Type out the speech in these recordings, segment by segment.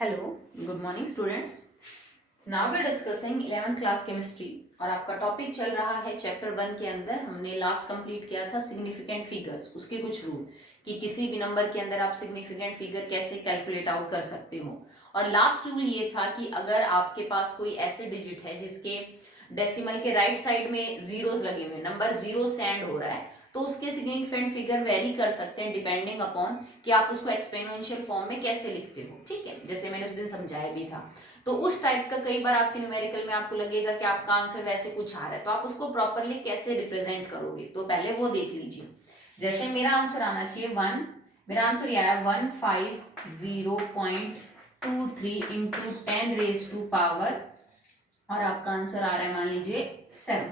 Hello, good morning students. Now we discussing 11th class chemistry और आपका topic चल रहा है चैप्टर 1 के अंदर। हमने लास्ट कंप्लीट किया था सिग्निफिकेंट फिगर्स, उसके कुछ रूल कि किसी भी नंबर के अंदर आप सिग्निफिकेंट फिगर कैसे कैलकुलेट आउट कर सकते हो। और लास्ट रूल ये था कि अगर आपके पास कोई ऐसे डिजिट है जिसके डेसिमल के राइट साइड में जीरोस लगे हुए, नंबर जीरो से एंड हो रहा है, तो उसके सिग्निफिकेंट फिगर वेरी कर सकते हैं डिपेंडिंग अपॉन कि आप उसको एक्सपोनेंशियल फॉर्म में कैसे लिखते हो। ठीक है, जैसे मैंने उस दिन समझाया भी था। तो उस टाइप का कई बार आपके न्यूमेरिकल में आपको लगेगा कि आपका आंसर वैसे कुछ आ रहा है, तो आप उसको प्रॉपरली कैसे रिप्रेजेंट करोगे, तो पहले वो देख लीजिए। जैसे मेरा आंसर आना चाहिए मेरा आंसर यह है 150.23 इंटू 10 रेज टू पावर, और आपका आंसर आ रहा है मान लीजिए 7।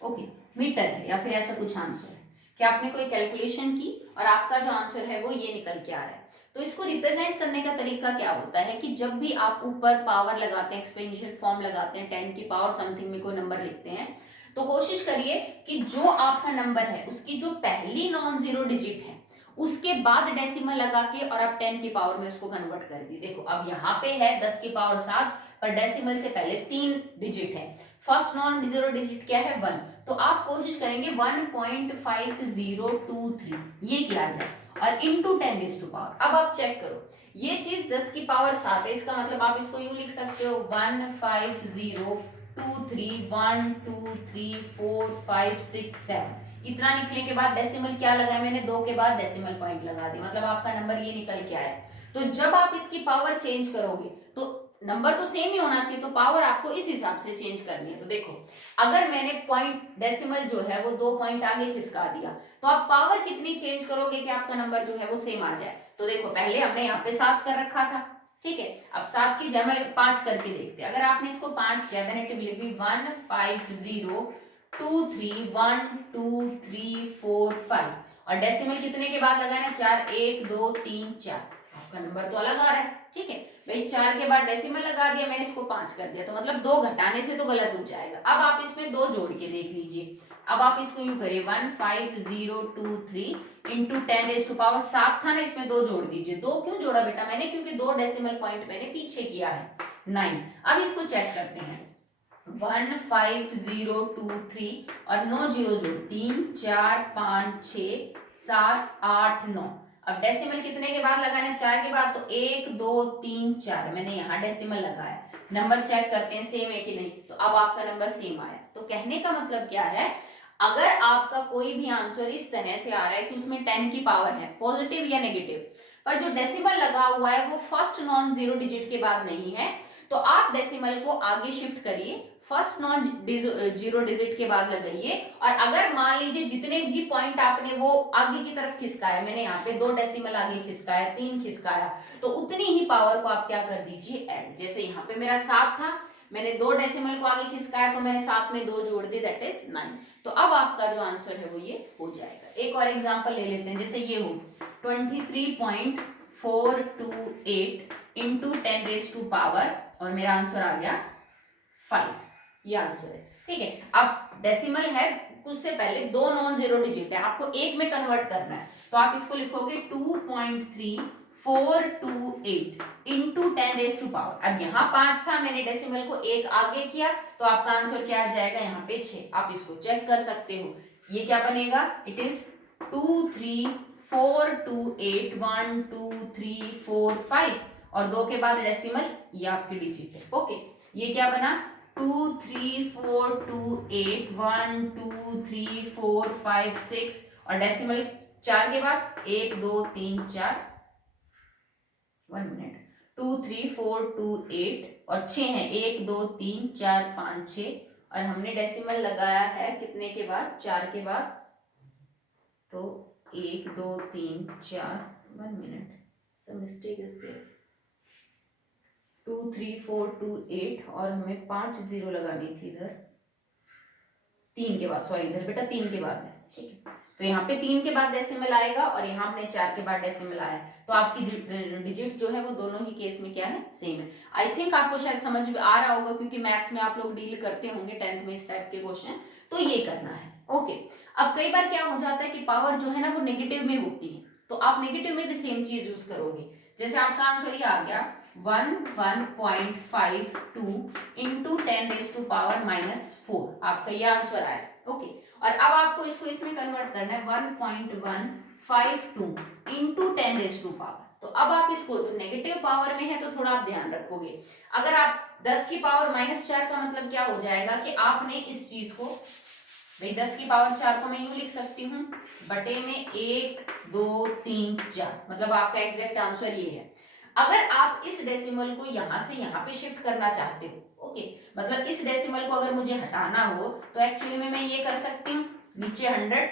ओके, मीटर है या फिर ऐसा कुछ आंसर है कि आपने कोई कैलकुलेशन की और आपका जो आंसर है वो ये निकल के आ रहा है। तो इसको रिप्रेजेंट करने का तरीका क्या होता है कि जब भी आप ऊपर पावर लगाते हैं, एक्सपोनेंशियल फॉर्म लगाते हैं, 10 की पावर समथिंग में कोई नंबर लिखते हैं, तो कोशिश करिए कि जो आपका नंबर है उसकी जो पहली नॉन जीरो डिजिट है उसके बाद डेसिमल लगा के और आप 10 की पावर में उसको कन्वर्ट कर दी। देखो अब यहाँ पे है 10 की पावर 7, पर डेसिमल से पहले 3 डिजिट है। फर्स्ट नॉन जीरो डिजिट क्या है 1, तो आप कोशिश करेंगे 1.5023 ये किया जाए और इंटू 10 रेज टू पावर। अब आप चेक करो, ये चीज 10 की पावर 7 है, इसका मतलब आप इसको यूं लिख सकते हो 15023123456 7। इतना लिखने के बाद डेसिमल क्या लगाया मैंने, 2 के बाद डेसिमल पॉइंट लगा दिया, मतलब आपका नंबर ये निकल के आया। तो जब आप इसकी पावर चेंज करोगे तो नंबर तो सेम ही होना चाहिए, तो पावर आपको इस हिसाब से चेंज करनी है। तो देखो अगर मैंने पॉइंट डेसिमल जो है वो 2 पॉइंट आगे खिसका दिया, तो आप पावर कितनी चेंज करोगे कि आपका नंबर जो है वो सेम आ जाए। तो देखो पहले हमने यहाँ पे 7 कर रखा था, ठीक है, अब 7 की जगह 5 करके देखते हैं। अगर आपने इसको 5 किया देन इट विल बी 150231234 और डेसिमल कितने के बाद लगाना है, 4, 1 2 3 4। आपका नंबर तो अलग आ रहा है, ठीक है भाई, 4 के बाद डेसिमल लगा दिया, मैंने इसको 5 कर दिया, तो मतलब 2 घटाने से तो गलत हो जाएगा। अब आप इसमें 2 जोड़ के देख लीजिए। अब आप इसको यूं करिए 15023 इंटू 10 रेज टू पावर 7 था ना, इसमें 2 जोड़ दीजिए। 2 क्यों जोड़ा बेटा मैंने, क्योंकि 2 डेसिमल पॉइंट मैंने पीछे किया है 9। अब इसको चेक करते हैं 15023 और 9 जीरो जोड़ 3 4 5 6 7 8 9। अब डेसिमल कितने के बाद लगाना है, 4 के बाद, तो 1 2 3 4 मैंने यहाँ डेसिमल लगाया। नंबर चेक करते हैं सेम है कि नहीं, तो अब आपका नंबर सेम आया। तो कहने का मतलब क्या है, अगर आपका कोई भी आंसर इस तरह से आ रहा है कि उसमें 10 की पावर है पॉजिटिव या नेगेटिव, पर जो डेसिमल लगा हुआ है वो फर्स्ट नॉन जीरो डिजिट के बाद नहीं है, तो आप डेसिमल को आगे शिफ्ट करिए, फर्स्ट नॉन जीरो डिजिट के बाद लगाइए। और अगर मान लीजिए जितने भी पॉइंट आपने वो आगे की तरफ खिसकाया, मैंने यहाँ पे 2 डेसिमल आगे खिसकाया, 3 खिसकाया, तो उतनी ही पावर को आप क्या कर दीजिए ऐड। जैसे यहाँ पे मेरा 7 था, मैंने 2 डेसिमल को आगे खिसकाया, तो मैंने 7 में 2 जोड़ दी, दैट इज 9। तो अब आपका जो आंसर है वो ये हो जाएगा। एक और एग्जांपल ले लेते हैं, जैसे ये हो 23.428 इंटू 10 रेज टू पावर और मेरा आंसर आ गया 5, ये आंसर है, ठीक है। अब डेसिमल है, कुछ से पहले 2 नॉन जीरो डिजिट है, आपको एक में कन्वर्ट करना है, तो आप इसको लिखोगे 2.3428 इंटू 10 रेज टू पावर। अब यहाँ 5 था, मैंने डेसिमल को एक आगे किया, तो आपका आंसर क्या आ जाएगा, यहाँ पे 6। आप इसको चेक कर सकते हो, ये क्या बनेगा, इट इज 234281234 और 2 के बाद डेसिमल, ये आपकी डिजिट है। ओके, ये क्या बना 23428123456 और डेसिमल 4 के बाद 1 2 3 4, 1 मिनट, 23428 और 6 है, 1 2 3 4 5 6 और हमने डेसिमल लगाया है कितने के बाद, 4 के बाद, तो 1 2 3 4, 1 minute, some mistake is there, 23428 और हमें 5 जीरो लगानी थी इधर, 3 के बाद, सॉरी इधर बेटा 3 के बाद है, ठीक है। तो यहाँ पे 3 के बाद डेसिमल आएगा और यहाँ हमने 4 के बाद डेसिमल आया, तो आपकी डिजिट जो है वो दोनों ही केस में क्या है, सेम है। आई थिंक आपको शायद समझ में आ रहा होगा, क्योंकि मैथ्स में आप लोग डील करते होंगे 10th में इस टाइप के क्वेश्चन, तो ये करना है। ओके, अब कई बार क्या हो जाता है कि पावर जो है ना वो नेगेटिव में होती है, तो आप नेगेटिव में भी सेम चीज यूज करोगे। जैसे आपका आंसर ये आ गया 1.52 इंटू 10⁻⁻⁴, आपका ये आंसर आया। ओके, और अब आपको इसको इसमें कन्वर्ट करना है 1.152 इंटू 10⁻⁻। तो अब आप इसको, तो नेगेटिव पावर में है तो थोड़ा आप ध्यान रखोगे। अगर आप 10⁻⁻⁴ का मतलब क्या हो जाएगा कि आपने इस चीज को, भाई 10⁻⁴ को मैं यूं लिख सकती हूँ बटे में 1 2 3 4, मतलब आपका एग्जैक्ट आंसर ये है। अगर आप इस डेसिमल को यहां से यहां पे शिफ्ट करना चाहते हो, ओके, मतलब इस डेसिमल को अगर मुझे हटाना हो तो एक्चुअली में मैं ये कर सकती हूँ, नीचे 100,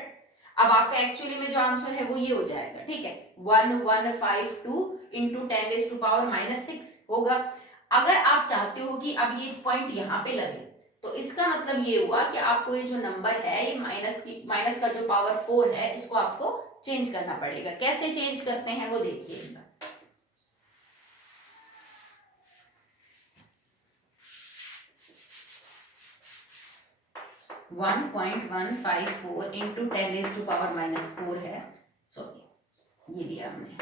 अब आपका एक्चुअली में जो आंसर है वो ये हो जाएगा, ठीक है, 1152 इंटू 10⁻⁻⁶ होगा। अगर आप चाहते हो कि अब ये पॉइंट यहाँ पे लगे, तो इसका मतलब ये हुआ कि आपको ये जो नंबर है, ये माइनस का जो पावर 4 है, इसको आपको चेंज करना पड़ेगा। कैसे चेंज करते हैं वो देखिए। 1.154 इंटू 10⁻⁻⁴ है, सॉरी ये दिया हमने,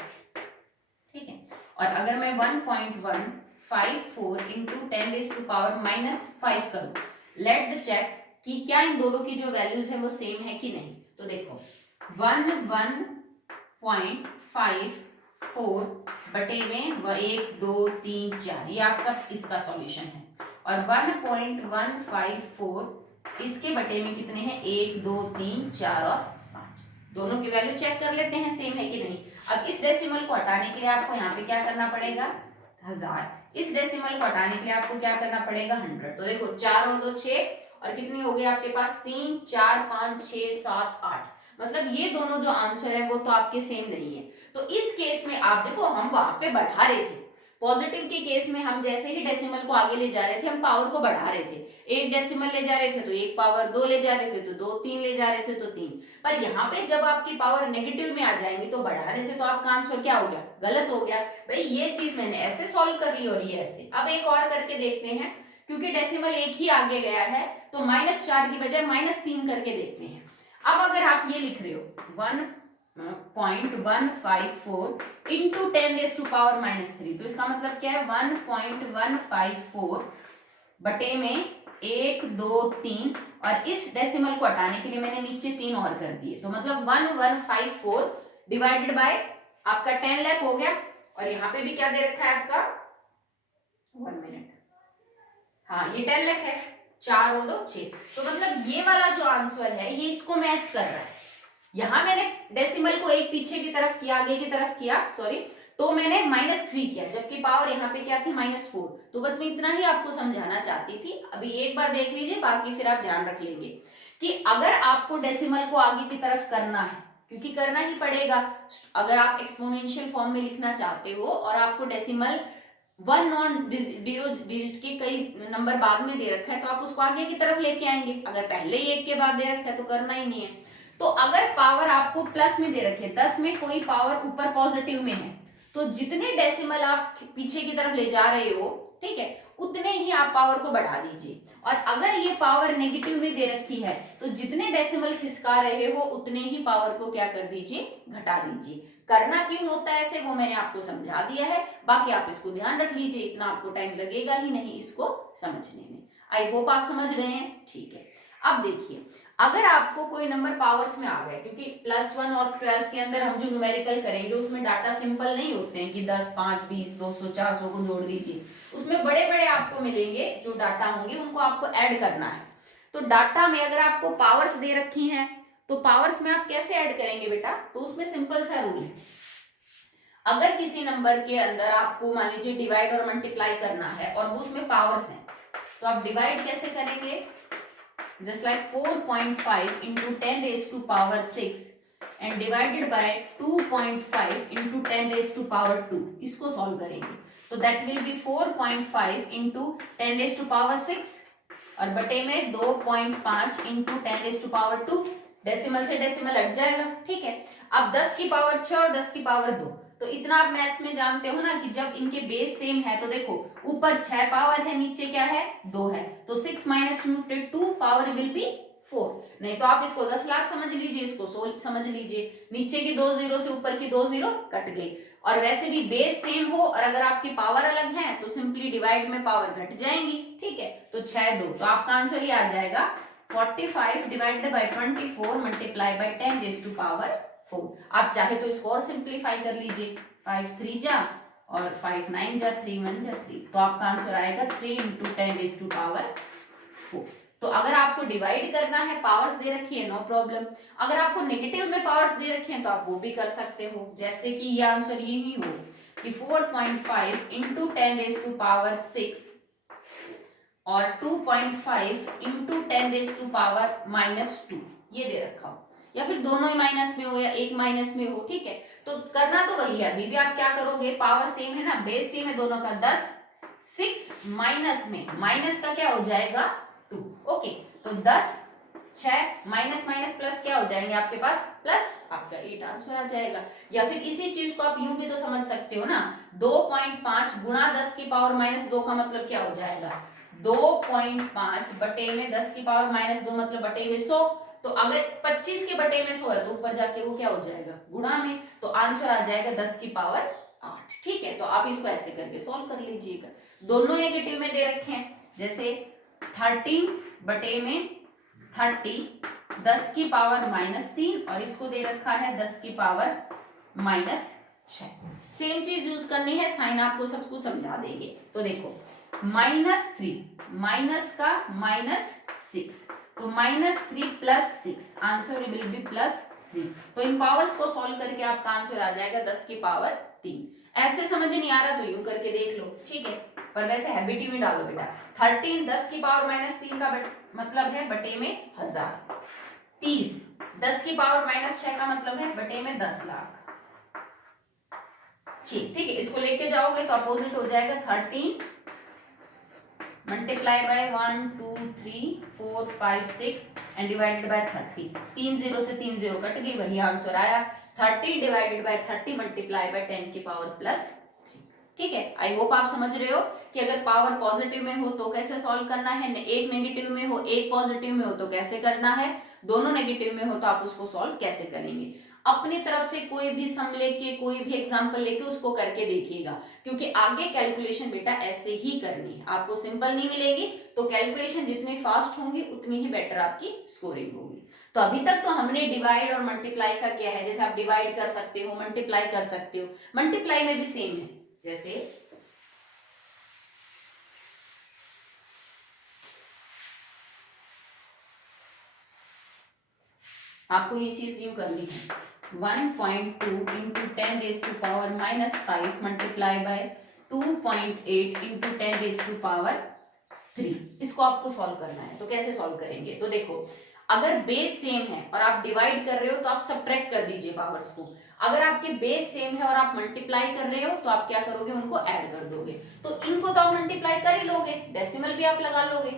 ठीक है। और अगर मैं 1.154 इंटू 10⁻⁻⁵ करूं, लेट द चेक कि क्या इन दोनों की जो वैल्यूज है वो सेम है कि नहीं। तो देखो 1.54 बटे में 1 2 3 4, ये आपका इसका सॉल्यूशन है। और 1.154 इसके बटे में कितने हैं, 1 2 3 4 और 5, दोनों की वैल्यू चेक कर लेते हैं सेम है कि नहीं। अब इस डेसिमल को हटाने के लिए आपको यहाँ पे क्या करना पड़ेगा, 1000, इस डेसिमल को हटाने के लिए आपको क्या करना पड़ेगा, 100। तो देखो 4 और 2 6, और कितनी हो गई आपके पास, 3 4 5 6 7 8, मतलब ये दोनों जो आंसर है वो तो आपके सेम नहीं है। तो इस केस में आप देखो, हम वहां पे बढ़ा रहे थे, पॉजिटिव के केस में हम जैसे ही डेसिमल को आगे ले जा रहे थे, हम पावर को बढ़ा रहे थे, एक डेसिमल ले जा रहे थे तो एक पावर, 2 ले जा रहे थे तो 2, 3 ले जा रहे थे तो 3। पर यहाँ पे जब आपकी पावर नेगेटिव में आ जाएंगी तो बढ़ाने से तो आपका आंसर क्या हो गया, गलत हो गया। भाई ये चीज मैंने ऐसे सॉल्व कर ली और ये ऐसे। अब एक और करके देखते हैं, क्योंकि डेसिमल एक ही आगे गया है तो -4 की बजाय -3 करके देखते हैं। अब अगर आप ये लिख रहे हो 1.154 इंटू 10⁻⁻3, तो इसका मतलब क्या है, 1.154 बटे में 1 2 3, और इस डेसिमल को हटाने के लिए मैंने नीचे 3 और कर दिए, तो मतलब 1154 डिवाइडेड बाय आपका 10 लाख हो गया। और यहाँ पे भी क्या दे रखा है आपका, 1 मिनट, हाँ ये 10 लाख है, 4 और 2 6, तो मतलब ये वाला जो आंसर है ये इसको मैच कर रहा है। यहां मैंने डेसिमल को एक पीछे की तरफ किया, आगे की तरफ किया, सॉरी, तो मैंने -3 किया, जबकि पावर यहाँ पे क्या थी, -4। तो बस मैं इतना ही आपको समझाना चाहती थी। अभी एक बार देख लीजिए, बाकी फिर आप ध्यान रख लेंगे कि अगर आपको डेसिमल को आगे की तरफ करना है, क्योंकि करना ही पड़ेगा, अगर आप एक्सपोनेंशियल फॉर्म में लिखना चाहते हो और आपको डेसिमल 1 नॉन डिजिट के कई नंबर बाद में दे रखा है, तो आप उसको आगे की तरफ लेके आएंगे। अगर पहले ही 1 के बाद दे रखा है तो करना ही नहीं है। तो अगर पावर आपको प्लस में दे रखी है, 10 में कोई पावर ऊपर पॉजिटिव में है, तो जितने डेसिमल आप पीछे की तरफ ले जा रहे हो, ठीक है, उतने ही आप पावर को बढ़ा दीजिए। और अगर ये पावर नेगेटिव में दे रखी है, तो जितने डेसिमल खिसका रहे हो उतने ही पावर को क्या कर दीजिए, घटा दीजिए। करना क्यों होता है ऐसे, वो मैंने आपको समझा दिया है, बाकी आप इसको ध्यान रख लीजिए, इतना आपको टाइम लगेगा ही नहीं इसको समझने में। आई होप आप समझ रहे हैं, ठीक है। अब देखिए, अगर आपको कोई नंबर पावर्स में आ गए, क्योंकि +1 और 12 के अंदर हम जो न्यूमेरिकल करेंगे उसमें डाटा सिंपल नहीं होते हैं कि 10 5 20 200 400 को जोड़ दीजिए, उसमें बड़े बड़े आपको मिलेंगे जो डाटा होंगे, उनको आपको ऐड करना है। तो डाटा में अगर आपको पावर्स दे रखी हैं, तो पावर्स में आप कैसे ऐड करेंगे बेटा, तो उसमें सिंपल सा रूल है। अगर किसी नंबर के अंदर आपको मान लीजिए डिवाइड और मल्टीप्लाई करना है और वो उसमें पावर्स हैं, तो आप डिवाइड कैसे करेंगे, just like 4.5 into 10⁻⁶ and divided by 2.5 into 10⁻², इसको सॉल्व करेंगे। तो that will be 4.5 into 10⁻⁶ और बटे में 2.5 into 10⁻², डेसिमल से डेसिमल हट जाएगा, ठीक है। अब 10 की पावर 6 और 10 की पावर 2, तो इतना आप मैथ्स में जानते हो ना कि जब इनके बेस सेम है, तो देखो ऊपर 6 पावर है, नीचे क्या है, 2 है, तो 6 - 2 पावर विल बी 4। नहीं तो आप इसको 10 लाख समझ लीजिए, इसको 16 समझ लीजिए, नीचे की 2 जीरो से ऊपर की 2 जीरो कट गई। और वैसे भी बेस सेम हो और अगर आपकी पावर अलग है तो सिंपली डिवाइड में पावर घट जाएंगी, ठीक है। तो 6 2, तो आपका आंसर ये आ जाएगा 45 divided by 24 multiply by 10 raise to power 4। आप चाहे तो इसको और सिंप्लीफाई कर लीजिए, 5 3 जा और 5 9 जा, 3 1 जा 3, तो आपका आंसर आएगा 3 × 10 रेज़ टू पावर 4। तो अगर आपको डिवाइड करना है, पावर्स दे रखी है, नो प्रॉब्लम। अगर आपको नेगेटिव में पावर्स दे रखी हैं तो आप वो भी कर सकते हो, जैसे कि ये आंसर ये ही हो कि 4.5 × 10 रेज़ टू पावर 6 और 2.5 × 10 रेज़ टू पावर -2 ये दे रखा हो, या फिर दोनों ही माइनस में हो या एक माइनस में हो, ठीक है। तो करना तो वही है, अभी भी आप क्या करोगे, पावर सेम है ना, बेस सेम है दोनों का, 10 6 माइनस में माइनस का क्या हो जाएगा 2, ओके। तो 10 6 माइनस माइनस प्लस क्या हो जाएंगे आपके पास, प्लस, आपका 8 आंसर आ जाएगा। या फिर इसी चीज को आप यूं भी तो समझ सकते हो ना, 2.5 गुणा 10 की पावर -2 का मतलब क्या हो जाएगा, 2.5 बटे में 10 की पावर -2 मतलब बटे में 100। तो अगर 25 के बटे में 100 है तो ऊपर जाके वो क्या हो जाएगा, गुणा में, तो आंसर आ जाएगा 10 की पावर 8, ठीक है। तो आप इसको ऐसे करके सॉल्व कर लीजिएगा, दोनों ही नेगेटिव में दे रखे हैं, जैसे 13 बटे में 30 10 की पावर -3 और इसको दे रखा है 10 की पावर -6। सेम चीज यूज करनी है, साइन आपको सब कुछ समझा देंगे। तो देखो -3 माइनस का -6, तो -3 + 6 आंसर विल बी +3। तो इन पावर्स को सॉल्व करके आपका आंसर आ जाएगा 10 की पावर 3। ऐसे समझ नहीं आ रहा तो यूं करके देख लो, ठीक है, पर वैसे हैबिट ही में डालो बेटा। 13 10 की पावर -3 का मतलब है बटे में 1000। 30 10 की पावर -6 का मतलब है बटे में 10 लाख। ठीक है, इसको लेके जाओगे तो अपोजिट हो जाएगा, 13 multiply by 1 2 3 4 5 6 and divided by 30। 3 0 से 3 0 कट गई, वही आंसर आया। 30 डिवाइडेड बाय 30 मल्टीप्लाई बाय 10 की पावर +3। ठीक है, आई होप आप समझ रहे हो कि अगर पावर पॉजिटिव में हो तो कैसे सॉल्व करना है, एक नेगेटिव में हो एक पॉजिटिव में हो तो कैसे करना है, दोनों नेगेटिव में हो तो आप उसको सॉल्व कैसे करेंगे। अपनी तरफ से कोई भी सम लेके, कोई भी एग्जांपल लेके उसको करके देखिएगा, क्योंकि आगे कैलकुलेशन बेटा ऐसे ही करनी है, आपको सिंपल नहीं मिलेगी। तो कैलकुलेशन जितनी फास्ट होंगी उतनी ही बेटर आपकी स्कोरिंग होगी। तो अभी तक तो हमने डिवाइड और मल्टीप्लाई का किया है, जैसे आप डिवाइड कर सकते हो, मल्टीप्लाई कर सकते हो, मल्टीप्लाई में भी सेम है, जैसे आपको ये चीज यूं करनी है, 1.2 × 10 raise to power -5 multiply by 2.8 × 10 raise to power 3। इसको आपको सॉल्व करना है। तो कैसे सॉल्व करेंगे, तो देखो अगर बेस सेम है और आप डिवाइड कर रहे हो तो आप सब्ट्रैक्ट कर दीजिए पावर्स को। अगर आपके बेस सेम है और आप मल्टीप्लाई कर रहे हो तो आप क्या करोगे, उनको ऐड कर दोगे। तो इनको तो आप मल्टीप्लाई कर ही लोगे, डेसिमल भी आप लगा लोगे,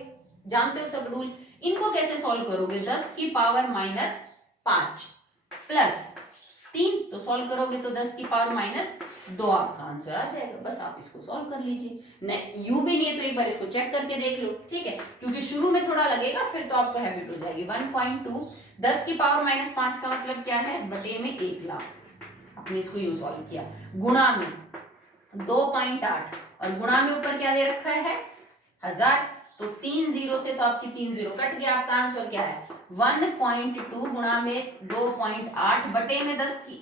जानते हो सब रूल। इनको कैसे सॉल्व करोगे, 10 की पावर -5 प्लस 3, तो सॉल्व करोगे तो 10 की पावर -2 आपका आंसर आ जाएगा। बस आप इसको सॉल्व कर लीजिए। नहीं यू भी नहीं है तो एक बार इसको चेक करके देख लो, ठीक है, क्योंकि शुरू में थोड़ा लगेगा, फिर तो आपको हैबिट हो जाएगी। 1.2 10 की पावर -5 का मतलब क्या है, बटे में 1 लाख। आपने इसको यू सॉल्व किया, गुणा में 2.8 और गुणा में ऊपर क्या दे रखा है 1000, तो 3 0 से तो आपकी 3 0 कट गया, आपका आंसर क्या है 1.2 गुणा में 2.8 बटे में 10 की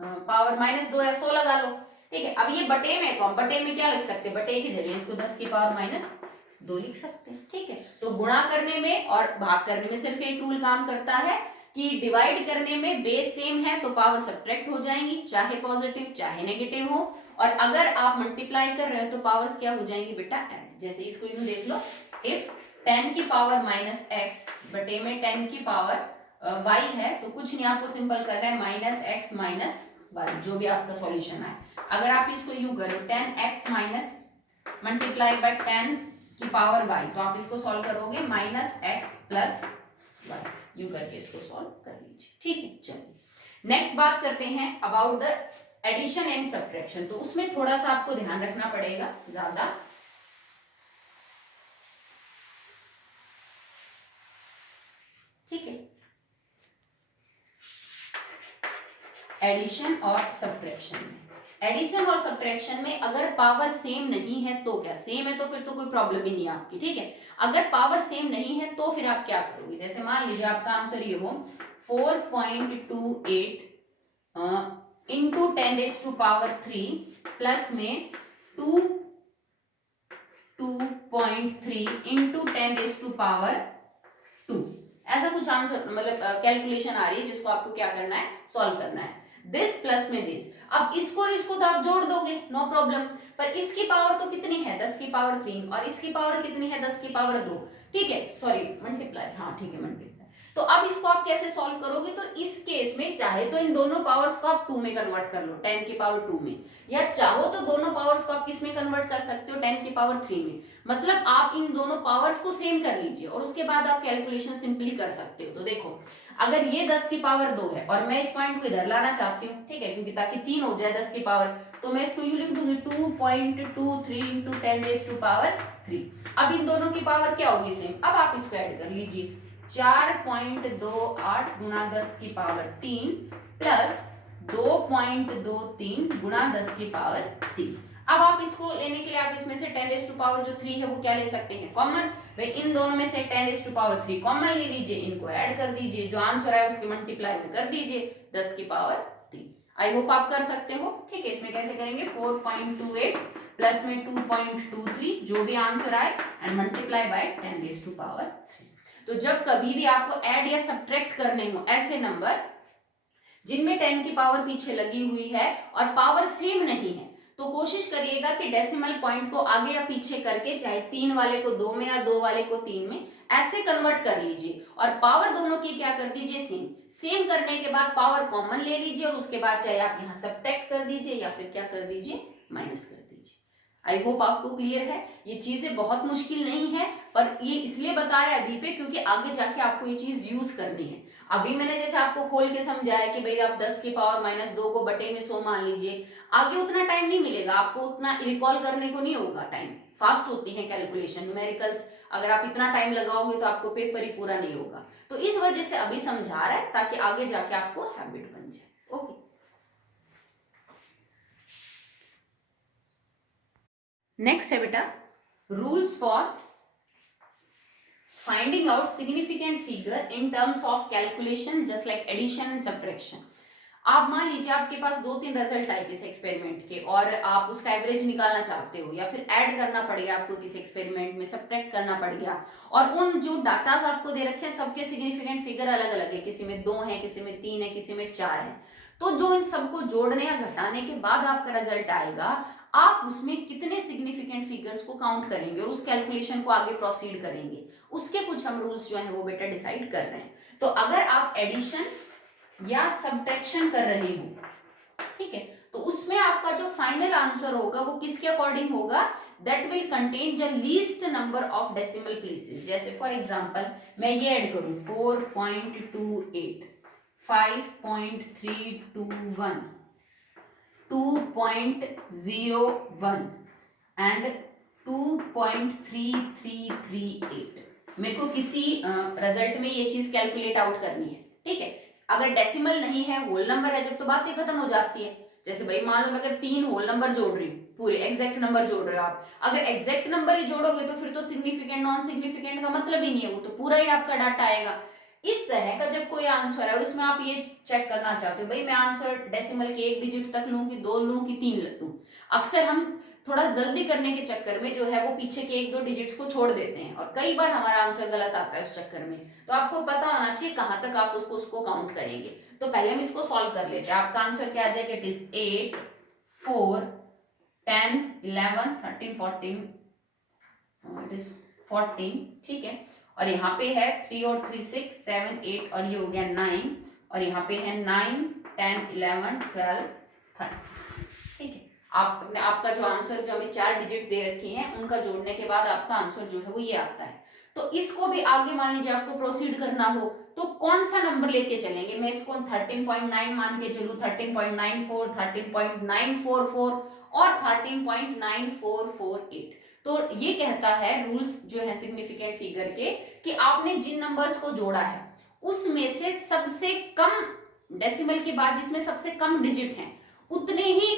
पावर -2 है, 100 लगा लो, ठीक है। अब ये बटे में, तो हम बटे में क्या लिख सकते हैं, बटे की जगह इसको 10 की पावर -2 लिख सकते हैं, ठीक है। तो गुणा करने में और भाग करने में सिर्फ एक रूल काम करता है कि डिवाइड करने में बेस सेम है तो पावर सब्ट्रैक्ट हो जाएंगी, चाहे पॉजिटिव चाहे नेगेटिव हो, और अगर आप मल्टीप्लाई कर रहे हो तो पावर्स क्या हो जाएंगी बेटा ऐड। जैसे इसको यूं देख लो, इफ 10 की पावर -x बटे में 10 की पावर y है, तो कुछ नहीं, आपको सिंपल करना है -x -y, जो भी आपका सॉल्यूशन है। अगर आप इसको यूं करो 10x माइनस मल्टीप्लाई बाय 10 की पावर y, तो आप इसको सॉल्व करोगे -x + y, यूं करके इसको सॉल्व कर लीजिए, ठीक है। चलिए नेक्स्ट बात करते हैं about the addition and subtraction. तो उसमें थोड़ा सा आपको ध्यान रखना पड़ेगा ज्यादा, ठीक है। एडिशन और सब्ट्रैक्शन में एडिशन और सब्ट्रैक्शन में अगर पावर सेम नहीं है तो क्या, सेम है तो फिर तो कोई प्रॉब्लम ही नहीं है आपकी, ठीक है। अगर पावर सेम नहीं है तो फिर आप क्या करोगे, जैसे मान लीजिए आपका आंसर ये हो 4.28 इंटू 10⁻³ प्लस में 2.3 इंटू 10⁻²। ऐसा कुछ आंसर मतलब कैलकुलेशन आ रही है जिसको आपको क्या करना है, सॉल्व करना है। दिस प्लस में दिस, अब इसको और इसको तो आप जोड़ दोगे, नो प्रॉब्लम। पर इसकी पावर तो कितनी है, 10⁻³ और इसकी पावर कितनी है, 10⁻², ठीक है, सॉरी मल्टीप्लाई, हाँ ठीक है मल्टीप्लाई। तो अब इसको आप कैसे सॉल्व करोगे, तो इस केस में चाहे तो इन दोनों पावर्स को आप 2 में कन्वर्ट कर लो, 10⁻² में, या चाहो तो दोनों पावर्स को आप किस में कन्वर्ट कर सकते हो, 10⁻³ में। मतलब आप इन दोनों पावर्स को सेम कर लीजिए और उसके बाद आप कैलकुलेशन सिंपली कर सकते हो। तो देखो अगर ये 10⁻² है और मैं इस पॉइंट को इधर लाना चाहती हूँ, ठीक है, क्योंकि ताकि 3 हो जाए 10 की पावर, तो मैं इसको यूं लिख दूंगी 2.23 इंटू 10⁻³ अब इन दोनों की पावर क्या होगी, सेम। अब आप इसको ऐड कर लीजिए, 4.28 गुणा 10⁻³ प्लस 2.23 गुणा 10⁻³ अब आप इसको लेने के लिए आप इसमें से 10⁻³ है वो क्या ले सकते हैं, कॉमन। भाई इन दोनों में से 10⁻³ कॉमन ले लीजिए, इनको ऐड कर दीजिए, जो आंसर है उसके मल्टीप्लाई में कर दीजिए 10⁻³ आई होप आप कर सकते हो, ठीक है। इसमें कैसे करेंगे, 4.28 प्लस में 2.23 जो भी आंसर आए एंड मल्टीप्लाई बाय 10⁻³। तो जब कभी भी आपको ऐड या सब्ट्रैक्ट करने हो ऐसे नंबर जिनमें 10 की पावर पीछे लगी हुई है और पावर सेम नहीं है, तो कोशिश करिएगा कि डेसिमल पॉइंट को आगे या पीछे करके, चाहे 3 वाले को 2 में या 2 वाले को 3 में, ऐसे कन्वर्ट कर लीजिए और पावर दोनों की क्या कर दीजिए, सेम। सेम करने के बाद पावर कॉमन ले लीजिए और उसके बाद चाहे आप यहाँ सब्ट्रैक्ट कर दीजिए या फिर क्या कर दीजिए, माइनस कर दीजिए। आई होप आपको क्लियर है। ये चीजें बहुत मुश्किल नहीं है, पर ये इसलिए बता रहे हैं अभी पे क्योंकि आगे जाके आपको ये चीज यूज करनी है। अभी मैंने जैसे आपको खोल के समझाया कि भाई आप 10⁻⁻² को बटे में 100 मान लीजिए, आगे उतना टाइम नहीं मिलेगा आपको, उतना रिकॉल करने को नहीं होगा, टाइम फास्ट होती है कैलकुलेशन न्यूमेरिकल्स, अगर आप इतना टाइम लगाओगे तो आपको पेपर ही पूरा नहीं होगा। तो इस वजह से अभी समझा रहा है ताकि आगे जाके आपको हैबिट बन जाए। ओके, नेक्स्ट है बेटा rules for finding out significant figure in terms of calculation just like addition and subtraction. आप मान लीजिए आपके पास 2-3 रिजल्ट आए किसी एक्सपेरिमेंट के और आप उसका एवरेज निकालना चाहते हो, या फिर ऐड करना पड़ गया आपको किसी एक्सपेरिमेंट में, सब्ट्रैक्ट करना पड़ गया, और उन जो डाटास आपको दे रखे हैं सबके सिग्निफिकेंट फिगर अलग अलग है, किसी में 2 है, किसी में 3 है, किसी में 4 है। तो जो इन सबको जोड़ने या घटाने के बाद आपका रिजल्ट आएगा, आप उसमें कितने सिग्निफिकेंट फिगर्स को काउंट करेंगे और उस कैलकुलेशन को आगे प्रोसीड करेंगे, उसके कुछ हम रूल्स जो है वो बेटा डिसाइड कर रहे हैं। तो अगर आप एडिशन या सब्ट्रैक्शन कर रहे हो, ठीक है, तो उसमें आपका जो फाइनल आंसर होगा वो किसके अकॉर्डिंग होगा, that will contain the least number of decimal places. जैसे फॉर एग्जांपल मैं ये ऐड करूं 4.28, 5.321, 2.01 एंड 2.3338। मेरे को किसी रिजल्ट में ये चीज कैलकुलेट आउट करनी है, ठीक है। अगर डेसिमल नहीं है, होल नंबर है, जब तो बातें खत्म हो जाती है। जैसे भाई मान लो मैं अगर 3 होल नंबर जोड़ रही हूँ, पूरे एग्जैक्ट नंबर जोड़ रहे हो आप, अगर एग्जैक्ट नंबर ही जोड़ोगे तो फिर तो सिग्निफिकेंट नॉन सिग्निफिकेंट का मतलब ही नहीं है, वो तो पूरा ही आपका डाटा आएगा। इस तरह का जब कोई आंसर है और उसमें आप ये चेक करना चाहते हो भाई मैं आंसर डेसिमल के 1 डिजिट तक लूं कि 2 लूं कि 3 लूं, अक्सर हम थोड़ा जल्दी करने के चक्कर में जो है वो पीछे के 1-2 डिजिट्स को छोड़ देते हैं और कई बार हमारा आंसर गलत आता है उस चक्कर में। तो आपको पता होना चाहिए कहां तक आप उसको काउंट करेंगे। तो पहले हम इसको सॉल्व कर लेते हैं। आपका आंसर क्या आ जाएगा, इट इज 8, 4, 10, 11, 13, 14, इट इज 14, ठीक है। और यहाँ पे है 3 और 3 6, 7, 8 और ये हो गया 9, और यहाँ पे है 9, 10, 11, 12, 13, ठीक है। आपका जो आंसर जो हमें 4 डिजिट दे रखे हैं उनका जोड़ने के बाद आपका आंसर जो है वो ये आता है। तो इसको भी आगे मान लीजिए आपको प्रोसीड करना हो तो कौन सा नंबर लेके चलेंगे, मैं इसको 13.9 मान के चलूं, 13.94, 13.944 और 13.9448। तो ये कहता है रूल्स जो है सिग्निफिकेंट फिगर के कि आपने जिन नंबर्स को जोड़ा है उसमें से सबसे कम डेसिमल के बाद जिसमें सबसे कम डिजिट हैं उतने ही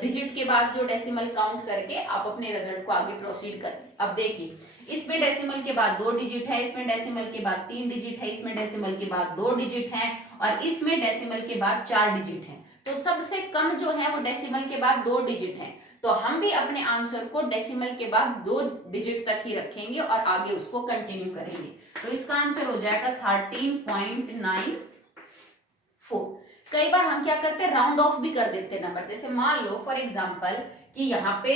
डिजिट के बाद जो डेसिमल काउंट करके आप अपने रिजल्ट को आगे प्रोसीड करें। अब देखिए, इसमें डेसिमल के बाद 2 डिजिट है, इसमें डेसिमल के बाद 3 डिजिट है, इसमें डेसिमल के बाद 2 डिजिट है, और इसमें डेसिमल के बाद 4 डिजिट है। तो सबसे कम जो है वो डेसिमल के बाद 2 डिजिट है। तो हम भी अपने आंसर को डेसिमल के बाद 2 डिजिट तक ही रखेंगे और आगे उसको कंटिन्यू करेंगे। तो इसका आंसर हो जाएगा 13.94। कई बार हम क्या करते हैं, राउंड ऑफ भी कर देते हैं नंबर। जैसे मान लो फॉर एग्जांपल कि यहाँ पे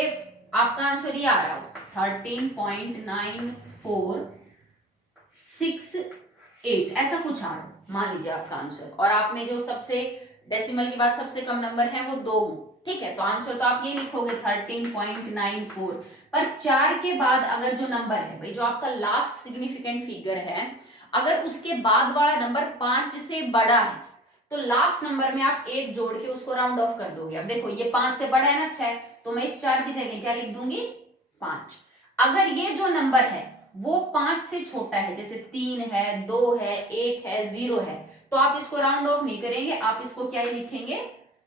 आपका आंसर ये आ रहा हो 13.9468, ऐसा कुछ आ रहा हो, मान लीजिए आपका आंसर, और आप में जो सबसे डेसिमल के बाद सबसे कम नंबर है वो 2 हो, ठीक है। तो आंसर तो आप ये लिखोगे 13.94। पर 4 के बाद अगर जो नंबर है भाई, जो आपका लास्ट सिग्निफिकेंट फिगर है, अगर उसके बाद वाला नंबर 5 से बड़ा है तो लास्ट नंबर में आप 1 जोड़ के उसको राउंड ऑफ कर दोगे। अब देखो ये 5 से बड़ा है ना 6, तो मैं इस 4 की जगह क्या लिख दूंगी 5। अगर ये जो नंबर है वो 5 से छोटा है, जैसे 3 है, 2 है, 1 है, 0 है, तो आप इसको राउंड ऑफ नहीं करेंगे, आप इसको क्या ही लिखेंगे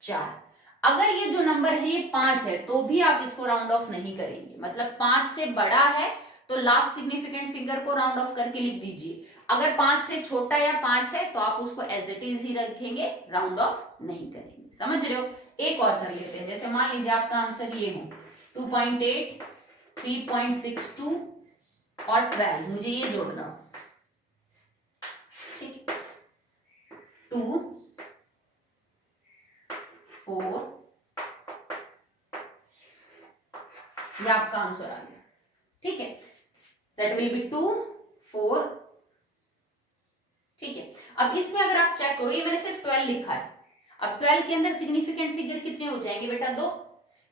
4। अगर ये जो नंबर है ये 5 है तो भी आप इसको राउंड ऑफ नहीं करेंगे, मतलब 5 से बड़ा है तो लास्ट सिग्निफिकेंट फिगर को राउंड ऑफ करके लिख दीजिए। अगर 5 से छोटा या 5 है तो आप उसको एज इट इज ही रखेंगे, राउंड ऑफ नहीं करेंगे। समझ रहे हो? एक और कर लेते हैं। जैसे मान लीजिए आपका आंसर ये हो 2.8, 3.62 और 12, मुझे ये जोड़ना हो, ठीक है। 2, 4, ये आपका आंसर आ गया, ठीक है। दैट विल बी 2, 4, ठीक है। अब इसमें अगर आप चेक करो, ये मैंने सिर्फ 12 लिखा है। अब 12 के अंदर सिग्निफिकेंट फिगर कितने हो जाएंगे बेटा 2,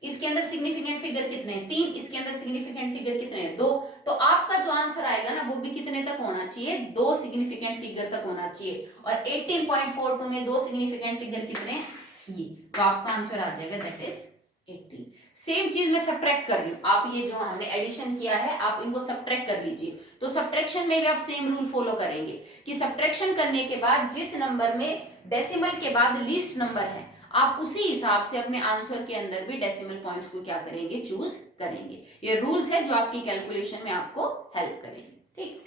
इसके अंदर सिग्निफिकेंट फिगर कितने हैं 3, इसके अंदर सिग्निफिकेंट फिगर कितने हैं 2। तो आपका जो आंसर आएगा ना वो भी कितने तक होना चाहिए, 2 सिग्निफिकेंट फिगर तक होना चाहिए। और 18.42 में 2 सिग्निफिकेंट फिगर कितने हैं ये, तो आपका आंसर आ जाएगा दैट इज 18। सेम चीज मैं सब्ट्रैक्ट कर रही हूँ, आप ये जो हमने एडिशन किया है आप इनको सब्ट्रैक्ट कर लीजिए। तो सब्ट्रैक्शन में भी आप सेम रूल फॉलो करेंगे कि सब्ट्रैक्शन करने के बाद जिस नंबर में डेसिमल के बाद लीस्ट नंबर है, आप उसी हिसाब से अपने आंसर के अंदर भी डेसिमल पॉइंट्स को क्या करेंगे, चूज करेंगे। ये रूल्स है जो आपकी कैलकुलेशन में आपको हेल्प करेंगे, ठीक।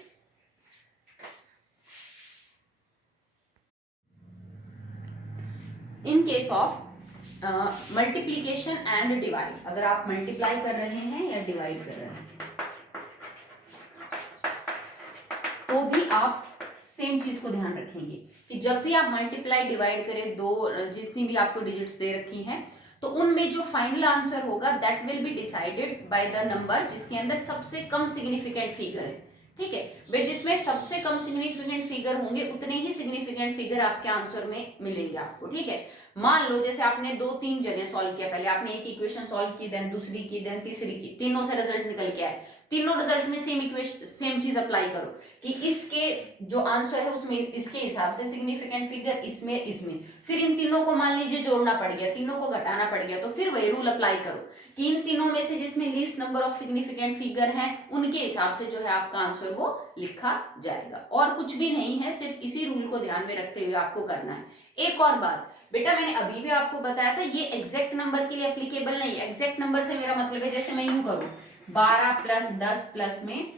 In case of multiplication and divide, अगर आप मल्टीप्लाई कर रहे हैं या डिवाइड कर रहे हैं तो भी आप सेम चीज को ध्यान रखेंगे कि जब भी आप मल्टीप्लाई डिवाइड करें, दो जितनी भी आपको डिजिट्स दे रखी हैं, तो उनमें जो फाइनल आंसर होगा that will be decided by the number जिसके अंदर सबसे कम सिग्निफिकेंट फिगर है, ठीक है। वे जिसमें सबसे कम सिग्निफिकेंट फिगर होंगे उतने ही सिग्निफिकेंट फिगर आपके आंसर में मिलेंगे आपको, ठीक है। मान लो जैसे आपने 2-3 जगह सॉल्व किया, पहले आपने एक इक्वेशन सॉल्व की, देन दूसरी की, देन तीसरी की, तीनों से रिजल्ट निकल के आए, तीनों रिजल्ट में सेम इक्वेशन सेम चीज अप्लाई करो कि इसके जो आंसर है उसमें इसके हिसाब से सिग्निफिकेंट फिगर इसमें फिर इन तीनों को मान लीजिए जोड़ना पड़ गया, तीनों को घटाना पड़ गया, तो फिर वही रूल अप्लाई करो कि इन तीनों में से जिसमें least number of significant figure है उनके हिसाब से जो है आपका आंसर वो लिखा जाएगा। और कुछ भी नहीं है, सिर्फ इसी रूल को ध्यान में रखते हुए आपको करना है। एक और बात बेटा, मैंने अभी भी आपको बताया था ये एग्जैक्ट नंबर के लिए एप्लीकेबल नहीं है। एग्जैक्ट नंबर से मेरा मतलब है जैसे मैं यूं करूं 12 + 10 प्लस में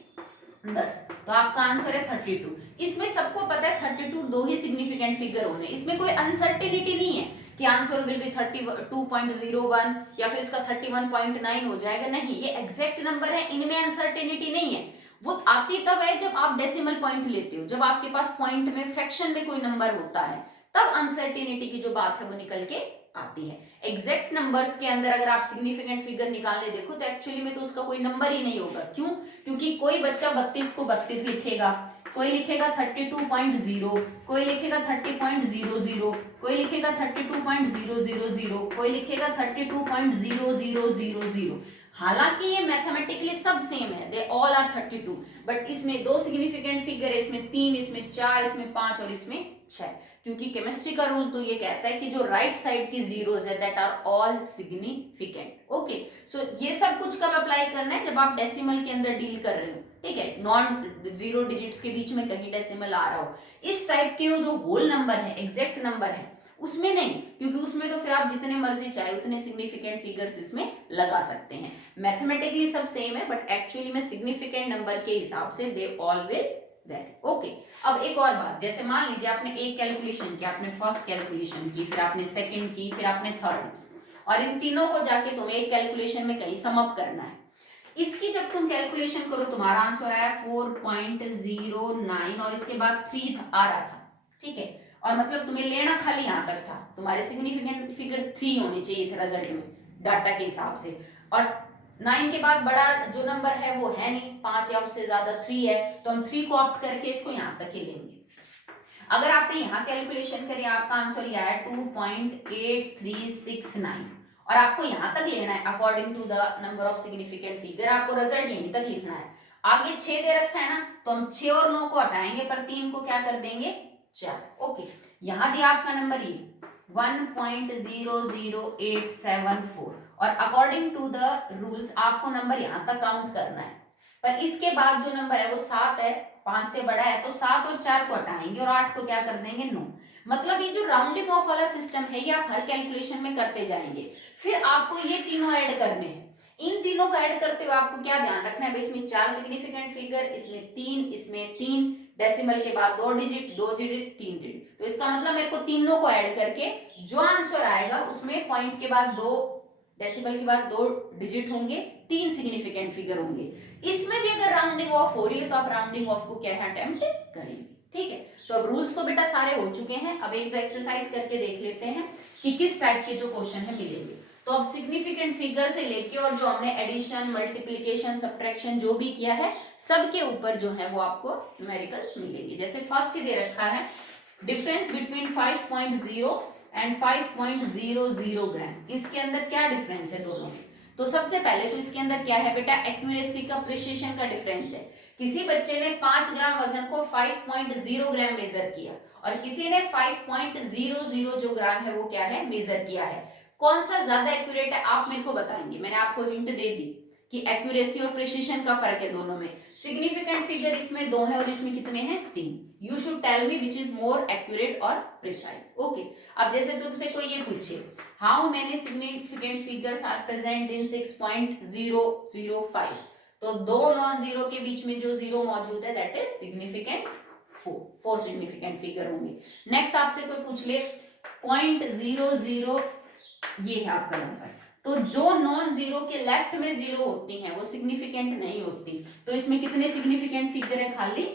10, तो आपका आंसर है 32। इसमें सबको पता है 32 दो ही सिग्निफिकेंट फिगर होने, इसमें कोई अनसर्टेनिटी नहीं है कि आंसर विल बी 32.01 या फिर इसका 31.9 हो जाएगा, नहीं, ये एग्जैक्ट नंबर है, इनमें अनसर्टेनिटी नहीं है। वो आती तब है जब आप डेसिमल पॉइंट लेते हो, जब आपके पास पॉइंट में फ्रैक्शन में कोई नंबर होता है तब अनसर्टेनिटी की जो बात है वो निकल के आती है। एग्जैक्ट नंबर्स के अंदर अगर आप सिग्निफिकेंट फिगर निकालने देखो तो एक्चुअली में तो उसका कोई नंबर ही नहीं होगा। क्यों? क्योंकि कोई बच्चा 32 को 32 लिखेगा, कोई लिखेगा 32.0, कोई लिखेगा 30.00, कोई लिखेगा 32.000, कोई लिखेगा 32.0000। हालांकि ये मैथमेटिकली सब सेम है, दे ऑल आर 32, बट इसमें 2 सिग्निफिकेंट फिगर है, इसमें 3, इसमें 4, इसमें 5 और इसमें 6। क्योंकि केमिस्ट्री का रूल तो ये कहता है कि जो राइट साइड की जीरोस है that are all significant. Okay, so ये सब कुछ कब अप्लाई करना है, जब आप डेसिमल के अंदर डील कर रहे हो, ठीक है, नॉन 0 डिजिट्स के बीच में कहीं डेसिमल आ रहा हो। इस टाइप के जो होल नंबर है, एग्जैक्ट नंबर है, उसमें नहीं, क्योंकि उसमें तो फिर आप जितने मर्जी चाहे उतने सिग्निफिकेंट फिगर्स इसमें लगा सकते हैं। मैथमेटिकली सब सेम है, बट एक्चुअली में सिग्निफिकेंट नंबर के हिसाब से they all will very. Okay, अब एक और बात, जैसे मान लीजिए आपने एक कैलकुलेशन किया, आपने फर्स्ट कैलकुलेशन की, फिर आपने सेकंड की, फिर आपने थर्ड की, और इन तीनों को जाके तुम्हें एक कैलकुलेशन में कहीं सम अप करना है। इसकी जब तुम कैलकुलेशन करो, तुम्हारा आंसर आया 4.09 और इसके बाद 3 आ रहा था, ठीक है, और मतलब तुम्हें लेना खाली यहां तक था, तुम्हारे सिग्निफिकेंट फिगर 3 होने चाहिए थे रिजल्ट में डाटा के हिसाब से, और 9 के बाद बड़ा जो नंबर है वो है नहीं, 5 या उससे ज्यादा 3 है, तो हम 3 को ऑप्ट करके इसको यहां तक ही लेंगे। अगर आपने यहां कैलकुलेशन करी, आपका आंसर ये आया 2.8369 और आपको यहां तक लेना है according to the number of significant figure, आपको रिजल्ट यहीं तक लिखना है। आगे 6 दे रखा है ना, तो हम 6 और 9 को हटाएंगे, पर 3 को क्या कर देंगे 4। ओके, यहां दिया आपका नंबर ये 1.00874 और अकॉर्डिंग टू द रूल्स आपको नंबर यहां तक काउंट करना है, पर इसके बाद जो नंबर है वो 7 है, 5 से बड़ा है, तो 7 और 4 को हटाएंगे और 8 को क्या कर देंगे 9। मतलब ये जो राउंडिंग ऑफ वाला सिस्टम है ये आप हर कैलकुलेशन में करते जाएंगे, फिर आपको ये तीनों ऐड करने हैं। इन तीनों को ऐड करते हुए आपको क्या ध्यान रखना है, इसमें 4 सिग्निफिकेंट फिगर, इसमें 3, इसमें 3, डेसिमल के बाद 2 डिजिट, 2 डिजिट, 3 डिजिट, तो इसका मतलब मेरे को तीनों को ऐड करके जो आंसर आएगा उसमें पॉइंट के बाद 2, डेसिमल के बाद 2 डिजिट होंगे, 3 सिग्निफिकेंट फिगर होंगे। इसमें भी अगर राउंडिंग ऑफ हो रही है तो आप राउंडिंग ऑफ को क्या है अटेम्प्ट करेंगे, ठीक है। तो अब रूल्स तो बेटा सारे हो चुके हैं, अब एक दो एक्सरसाइज करके देख लेते हैं कि किस टाइप के जो क्वेश्चन है मिलेंगे। तो अब सिग्निफिकेंट फिगर से लेके और जो हमने एडिशन, मल्टीप्लिकेशन, सब्ट्रैक्शन जो भी किया है सबके ऊपर जो है वो आपको न्यूमेरिकल्स मिलेंगे। जैसे फर्स्ट ही दे रखा है डिफरेंस बिटवीन 5.0 एंड 5.00 ग्राम, इसके अंदर क्या डिफरेंस है दोनों में। तो सबसे पहले तो इसके अंदर क्या है बेटा, एक्यूरेसी का, प्रिसिशन का डिफरेंस है। किसी बच्चे ने 5 ग्राम वजन को 5.0 ग्राम मेजर किया और किसी ने 5.00 जो ग्राम है वो क्या है मेजर किया है, कौन सा ज्यादा एक्यूरेट है आप मेरे को बताएंगे। मैंने आपको हिंट दे दी कि एक्यूरेसी और प्रिसिशन का फर्क है दोनों में। सिग्निफिकेंट फिगर इसमें 2 है और इसमें कितने हैं 3। You should tell me which is more accurate और प्रिसाइज। ओके, अब जैसे तुमसे कोई ये पूछे how many significant figures are present in 6.005, तो 2 नॉन जीरो के बीच में जो जीरो मौजूद है that is significant 4 significant figure होंगे। नेक्स्ट आपसे कोई पूछ ले 0.00, ये है आपका नंबर, तो जो नॉन जीरो के लेफ्ट में जीरो होती हैं वो सिग्निफिकेंट नहीं होती, तो इसमें कितने सिग्निफिकेंट फिगर है, खाली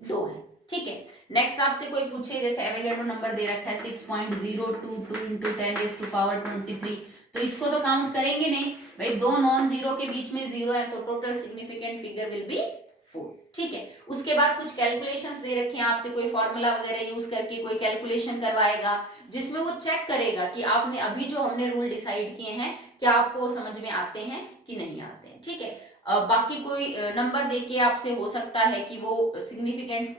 2 है, ठीक है। नेक्स्ट आपसे कोई पूछे जैसे एवोगैड्रो नंबर दे रखा है 6.022 into 10⁻23, तो इसको तो काउंट करेंगे नहीं भाई, 2 नॉन जीरो के बीच में जीरो है तो total significant figure will be 4, ठीक है। उसके बाद कुछ कैलकुलेशंस दे रखे हैं, आपसे कोई फॉर्मूला वगैरह यूज करके कोई कैलकुलेशन करवाएगा जिसमें वो चेक करेगा कि आपने अभी जो हमने रूल डिसाइड किए हैं क्या आपको समझ में आते हैं कि नहीं आते हैं, ठीक है। बाकी कोई नंबर देके आपसे हो सकता है कि वो सिग्निफिकेंट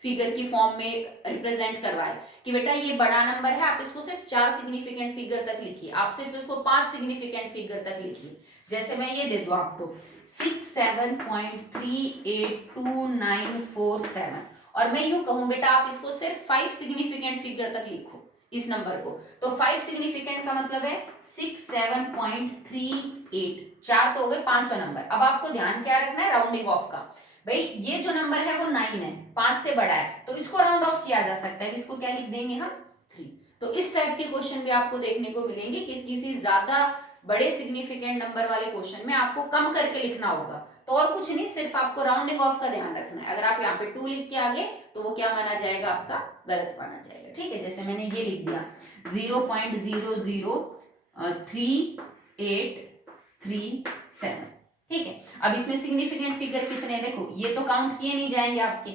फिगर की फॉर्म में रिप्रेजेंट करवाए कि बेटा ये बड़ा नंबर है, आप इसको सिर्फ 4 सिग्निफिकेंट फिगर तक लिखिए, आप सिर्फ इसको 5 सिग्निफिकेंट फिगर तक लिखिए। जैसे मैं ये दे दूं आपको 67.382947 और मैं यूं कहूं बेटा आप इसको सिर्फ 5 सिग्निफिकेंट फिगर तक लिखो इस नंबर को, तो 5 सिग्निफिकेंट का मतलब है 67.38, 4 तो हो गए, 5वां नंबर। अब आपको ध्यान क्या रखना है, राउंडिंग ऑफ का। भाई ये जो नंबर है वो 9 है, 5 से बड़ा है, तो इसको राउंड ऑफ किया जा सकता है, इसको क्या लिख देंगे हम 3। तो इस टाइप के क्वेश्चन भी आपको देखने को मिलेंगे कि किसी ज्यादा बड़े सिग्निफिकेंट नंबर वाले क्वेश्चन में आपको कम करके लिखना होगा, तो और कुछ नहीं, सिर्फ आपको राउंडिंग ऑफ का ध्यान रखना है। अगर आप यहाँ पे 2 लिख के आगे तो वो क्या माना जाएगा, आपका गलत माना जाएगा, ठीक है। जैसे मैंने ये लिख दिया 0.003837, ठीक है। अब इसमें सिग्निफिकेंट फिगर कितने हैं देखो, ये तो काउंट किए नहीं जाएंगे आपके,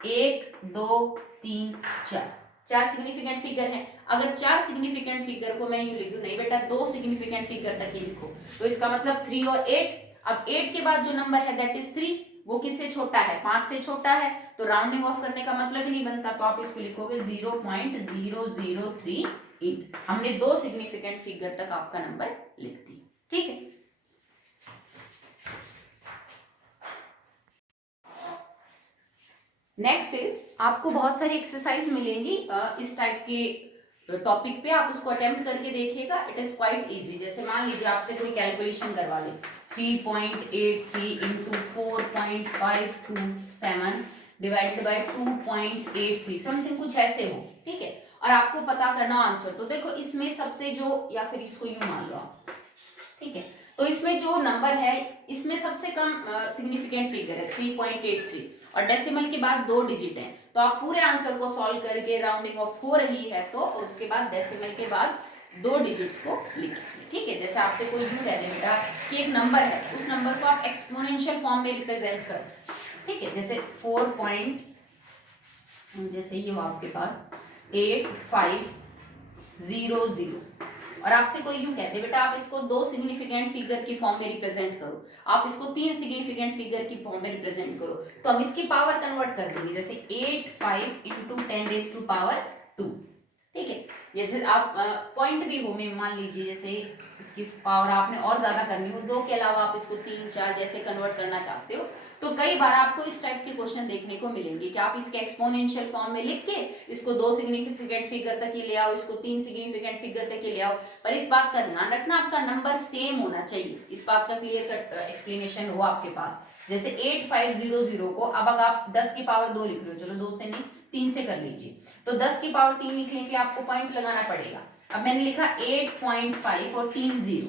1 2 3 4 सिग्निफिकेंट फिगर है। अगर 4 सिग्निफिकेंट फिगर को मैं यूं लिख दूं, नहीं बेटा 2 सिग्निफिकेंट फिगर तक ही लिखो, तो इसका मतलब 3 और 8। अब 8 के बाद जो नंबर है दैट इज 3, वो किससे छोटा है, 5 से छोटा है, तो राउंडिंग ऑफ करने का मतलब ही नहीं बनता, तो आप इसको लिखोगे 0.0038। हमने 2 सिग्निफिकेंट फिगर तक आपका नंबर लिख दिया, ठीक है। नेक्स्ट इज आपको बहुत सारी एक्सरसाइज मिलेंगी इस टाइप के टॉपिक पे, आप उसको अटेम्प्ट करके देखिएगा। It is quite easy. जैसे मान लीजिए आपसे कोई कैलकुलेशन करवा ले 3.83 इंटू 4.527 डिवाइडेड बाय 2.83 समथिंग कुछ ऐसे हो, ठीक है, और आपको पता करना आंसर। तो देखो इसमें सबसे जो, या फिर इसको यूं मान लो आप, ठीक है, तो इसमें जो नंबर है इसमें सबसे कम सिग्निफिकेंट फिगर है 3.83 और डेसिमल के बाद 2 डिजिट हैं। तो आप पूरे आंसर को सॉल्व करके राउंडिंग ऑफ हो रही है तो उसके बाद डेसिमल के बाद 2 डिजिट्स को लिखिए, ठीक है। जैसे आपसे कोई यूं कह दे बेटा कि एक नंबर है, उस नंबर को आप एक्सपोनेंशियल फॉर्म में रिप्रेजेंट करो, ठीक है, जैसे 4. जैसे ये हो आपके पास 8500 और आपसे कोई यूं कहते बेटा आप इसको 2 सिग्निफिकेंट फिगर की फॉर्म में रिप्रेजेंट करो, आप इसको 3 सिग्निफिकेंट फिगर की फॉर्म में रिप्रेजेंट करो, तो हम इसकी पावर कन्वर्ट कर देंगे। जैसे 85 इंटू 10⁻², ठीक है। जैसे आप पॉइंट भी हो में मान लीजिए, जैसे इसकी पावर आपने और ज्यादा करनी हो, 2 के अलावा आप इसको 3, 4 जैसे कन्वर्ट करना चाहते हो, तो कई बार आपको इस टाइप के क्वेश्चन देखने को मिलेंगे कि आप इसके एक्सपोनेंशियल फॉर्म में लिख के इसको 2 सिग्निफिकेंट फिगर तक ही ले आओ, इसको 3 सिग्निफिकेंट फिगर तक ही ले आओ। पर इस बात का ध्यान रखना आपका नंबर सेम होना चाहिए, इस बात का क्लियर कट एक्सप्लेनेशन हो आपके पास। जैसे 8500 को अब अगर आप 10 की पावर 2 लिख रहे हो, चलो 2 से नहीं 3 से कर लीजिए, तो 10 की पावर 3 लिखने के लिए आपको पॉइंट लगाना पड़ेगा। अब मैंने लिखा 8.5 और 3 0,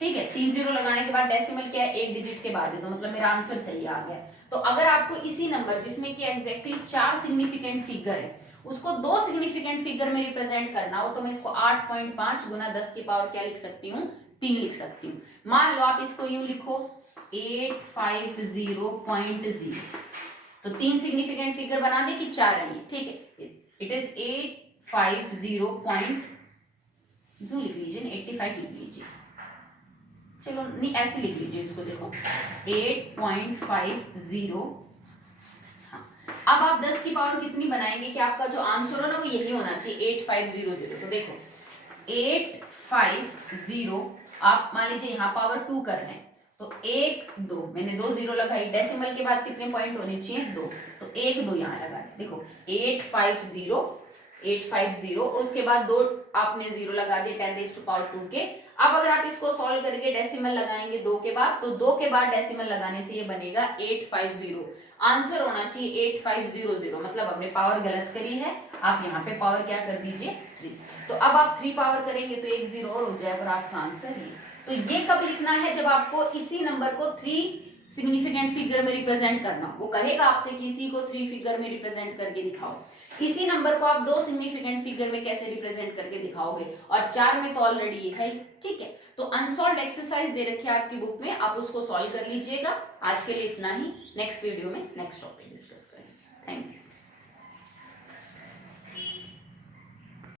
ठीक है, 3 0 लगाने के बाद डेसिमल क्या है, 1 डिजिट के बाद है, तो मतलब मेरा आंसर सही आ गया। तो अगर आपको इसी नंबर जिसमें कि एग्जैक्टली 4 सिग्निफिकेंट फिगर है उसको 2 सिग्निफिकेंट फिगर में रिप्रेजेंट करना हो, तो मैं इसको 8.5 गुना 10 की पावर क्या लिख सकती हूँ, 3 लिख सकती हूँ। मान लो आप इसको यूं लिखो 850.0, तो 3 सिग्निफिकेंट फिगर बना दे कि 4 है, ठीक है, इट इज 850. लिख लीजिए 85 लिख लीजिए, चलो नहीं ऐसे लिख लीजिए इसको, देखो 8.50। हाँ, अब आप 10 की पावर कितनी बनाएंगे कि आपका जो आंसर हो ना वो यही होना चाहिए 8500। तो देखो 850, आप मान लीजिए यहाँ पावर 2 कर रहे हैं, तो 1 2 मैंने 2 0 लगाई, डेसिमल के बाद कितने पॉइंट होने चाहिए 2, तो 1 2 यहाँ लगा, देखो 850 और उसके बाद 2 आपने 0 लगा दिए 10⁻² के। अब अगर आप इसको सॉल्व करके डेसिमल लगाएंगे 2 के बाद, तो 2 के बाद डेसिमल लगाने से ये बनेगा 850। आंसर होना चाहिए 8500, मतलब हमने पावर गलत करी है, आप यहाँ पे पावर क्या कर दीजिए 3। तो अब आप 3 पावर करेंगे तो 1 0 और हो जाएगा और आपका आंसर ये। तो ये कब लिखना है, जब आपको इसी नंबर को 3 सिग्निफिकेंट फिगर में रिप्रेजेंट करना, वो कहेगा आपसे किसी को 3 फिगर में रिप्रेजेंट करके दिखाओ, इसी नंबर को आप 2 सिग्निफिकेंट फिगर में कैसे रिप्रेजेंट करके दिखाओगे, और 4 में तो ऑलरेडी है, ठीक है। तो अनसॉल्व्ड एक्सरसाइज दे रखी है आपकी बुक में, आप उसको सॉल्व कर लीजिएगा। आज के लिए इतना ही, नेक्स्ट वीडियो में नेक्स्ट टॉपिक डिस्कस करेंगे। Thank you.